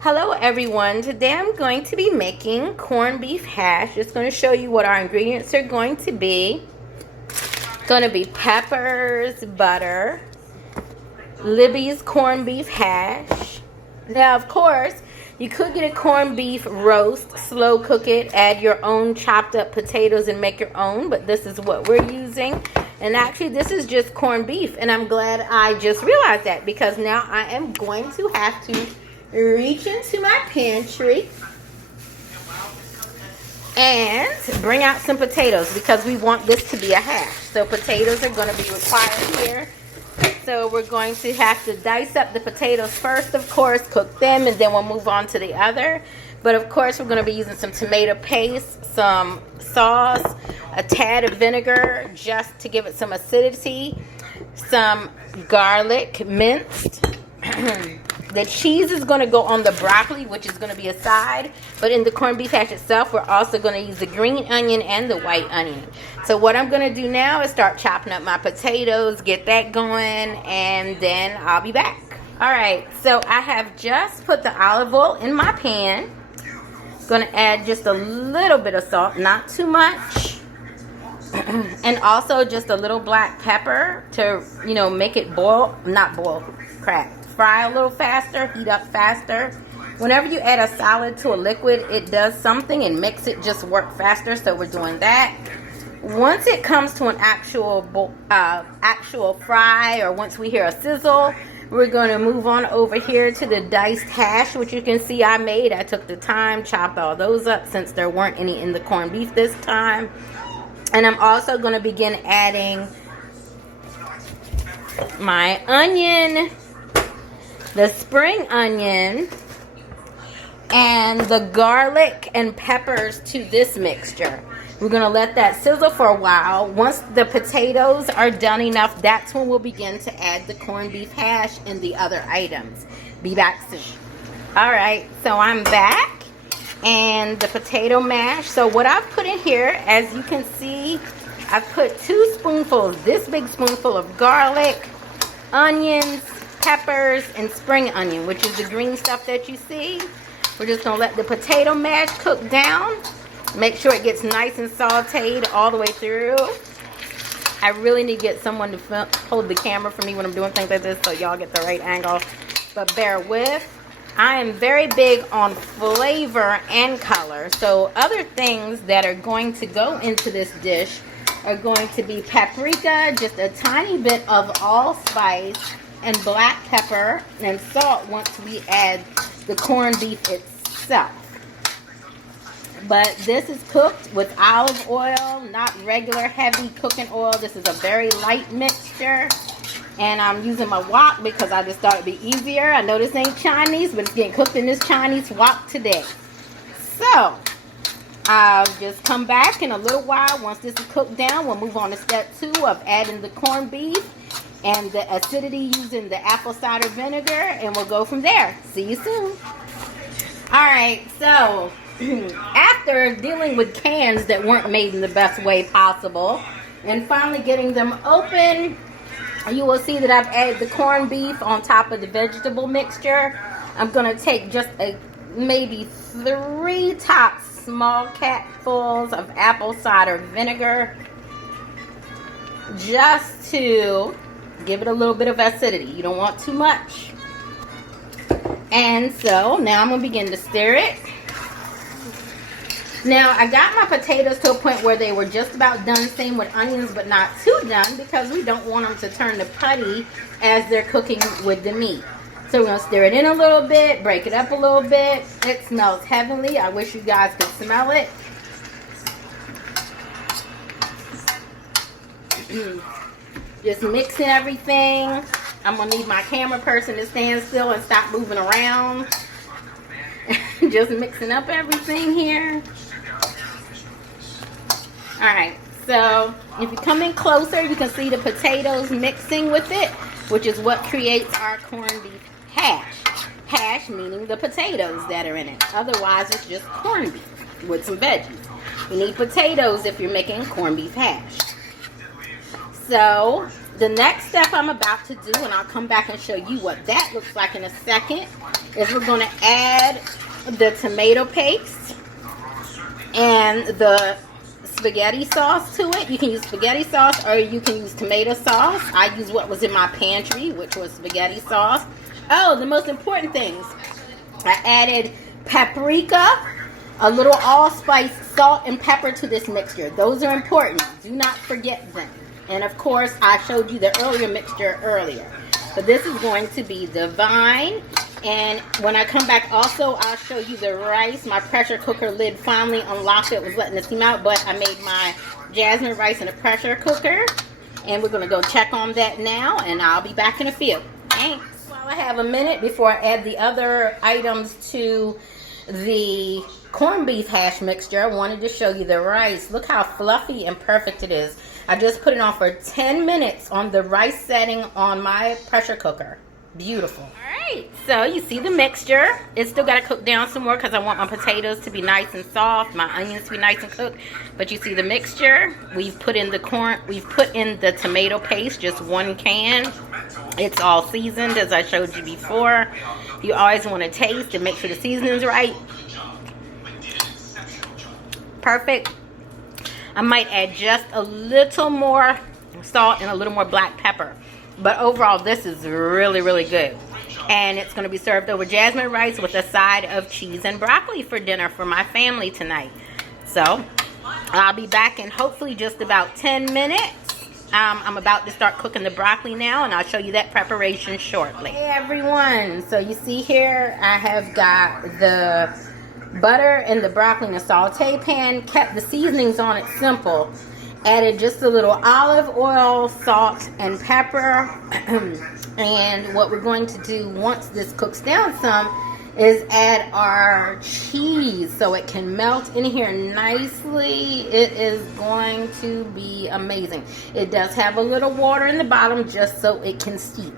Hello everyone, today I'm going to be making corned beef hash. Just going to show you what our ingredients are going to be. Going to be peppers, butter, Libby's corned beef hash. Now of course, you could get a corned beef roast, slow cook it, add your own chopped up potatoes and make your own, but this is what we're using. And actually this is just corned beef, and I'm glad I just realized that, because now I am going to have to reach into my pantry and bring out some potatoes because we want this to be a hash. So potatoes are going to be required here. So we're going to have to dice up the potatoes first, of course, cook them, and then we'll move on to the other. But of course we're going to be using some tomato paste, some sauce, a tad of vinegar just to give it some acidity, some garlic minced. The cheese is going to go on the broccoli, which is going to be a side. But in the corned beef hash itself, we're also going to use the green onion and the white onion. So what I'm going to do now is start chopping up my potatoes, get that going, and then I'll be back. Alright, so I have just put the olive oil in my pan. Going to add just a little bit of salt, not too much. And also just a little black pepper to, make it boil, not boil, crap. Fry a little faster, heat up faster. Whenever you add a solid to a liquid, it does something and makes it just work faster, so we're doing that. Once it comes to an actual fry, or once we hear a sizzle, we're going to move on over here to the diced hash, which you can see I made. I took the time, chopped all those up since there weren't any in the corned beef this time. And I'm also going to begin adding my onion, the spring onion, and the garlic and peppers to this mixture. We're going to let that sizzle for a while. Once the potatoes are done enough, that's when we'll begin to add the corned beef hash and the other items. Be back soon. Alright, so I'm back, and the potato mash. So what I've put in here, as you can see, I've put 2 spoonfuls, this big spoonful of garlic, onions, peppers, and spring onion, which is the green stuff that you see. We're just going to let the potato mash cook down. Make sure it gets nice and sauteed all the way through. I really need to get someone to hold the camera for me when I'm doing things like this so y'all get the right angle. But bear with. I am very big on flavor and color. So other things that are going to go into this dish are going to be paprika, just a tiny bit of allspice, and black pepper and salt once we add the corned beef itself. But this is cooked with olive oil, not regular heavy cooking oil. This is a very light mixture. And I'm using my wok because I just thought it'd be easier. I know this ain't Chinese, but it's getting cooked in this Chinese wok today. So I'll just come back in a little while. Once this is cooked down, we'll move on to step 2 of adding the corned beef and the acidity using the apple cider vinegar, and we'll go from there. See you soon. Alright, so after dealing with cans that weren't made in the best way possible and finally getting them open, you will see that I've added the corned beef on top of the vegetable mixture. I'm going to take just maybe 3 top small capfuls of apple cider vinegar just to give it a little bit of acidity. You don't want too much. And so now I'm going to begin to stir it. Now I got my potatoes to a point where they were just about done, same with onions, but not too done because we don't want them to turn to putty as they're cooking with the meat. So we're going to stir it in a little bit, break it up a little bit. It smells heavenly. I wish you guys could smell it. Just mixing everything. I'm going to need my camera person to stand still and stop moving around. Just mixing up everything here. Alright, so if you come in closer, you can see the potatoes mixing with it, which is what creates our corned beef hash. Hash meaning the potatoes that are in it. Otherwise, it's just corned beef with some veggies. You need potatoes if you're making corned beef hash. So The next step I'm about to do, and I'll come back and show you what that looks like in a second, is we're going to add the tomato paste and the spaghetti sauce to it. You can use spaghetti sauce or you can use tomato sauce. I use what was in my pantry, which was spaghetti sauce. Oh, the most important things. I added paprika, a little allspice, salt, and pepper to this mixture. Those are important. Do not forget them. And of course, I showed you the earlier mixture earlier. But this is going to be divine. And when I come back also, I'll show you the rice. My pressure cooker lid finally unlocked. It was letting it steam out, but I made my jasmine rice in a pressure cooker. And we're going to go check on that now, and I'll be back in a few. Thanks. While I have a minute before I add the other items to the corned beef hash mixture, I wanted to show you the rice. Look how fluffy and perfect it is. I just put it on for 10 minutes on the rice setting on my pressure cooker. Beautiful. Alright, so you see the mixture. It's still got to cook down some more because I want my potatoes to be nice and soft, my onions to be nice and cooked. But you see the mixture. We've put in the corn, we've put in the tomato paste, just 1 can. It's all seasoned as I showed you before. You always want to taste and make sure the seasoning's right. Perfect. I might add just a little more salt and a little more black pepper. But overall, this is really, really good. And it's going to be served over jasmine rice with a side of cheese and broccoli for dinner for my family tonight. So, I'll be back in hopefully just about 10 minutes. I'm about to start cooking the broccoli now, and I'll show you that preparation shortly. Hey, everyone. So, you see here, I have got the butter and the broccoli in a saute pan. Kept the seasonings on it simple. Added just a little olive oil, salt, and pepper. And what we're going to do once this cooks down some is add our cheese so it can melt in here nicely. It is going to be amazing. It does have a little water in the bottom just so it can steep.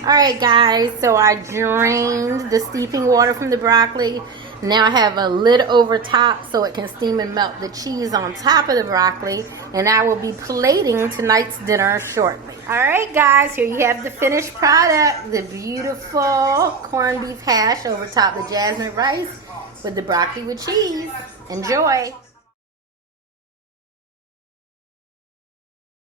Alright guys, so I drained the steeping water from the broccoli. Now I have a lid over top so it can steam and melt the cheese on top of the broccoli. And I will be plating tonight's dinner shortly. Alright guys, here you have the finished product. The beautiful corned beef hash over top the jasmine rice with the broccoli with cheese. Enjoy!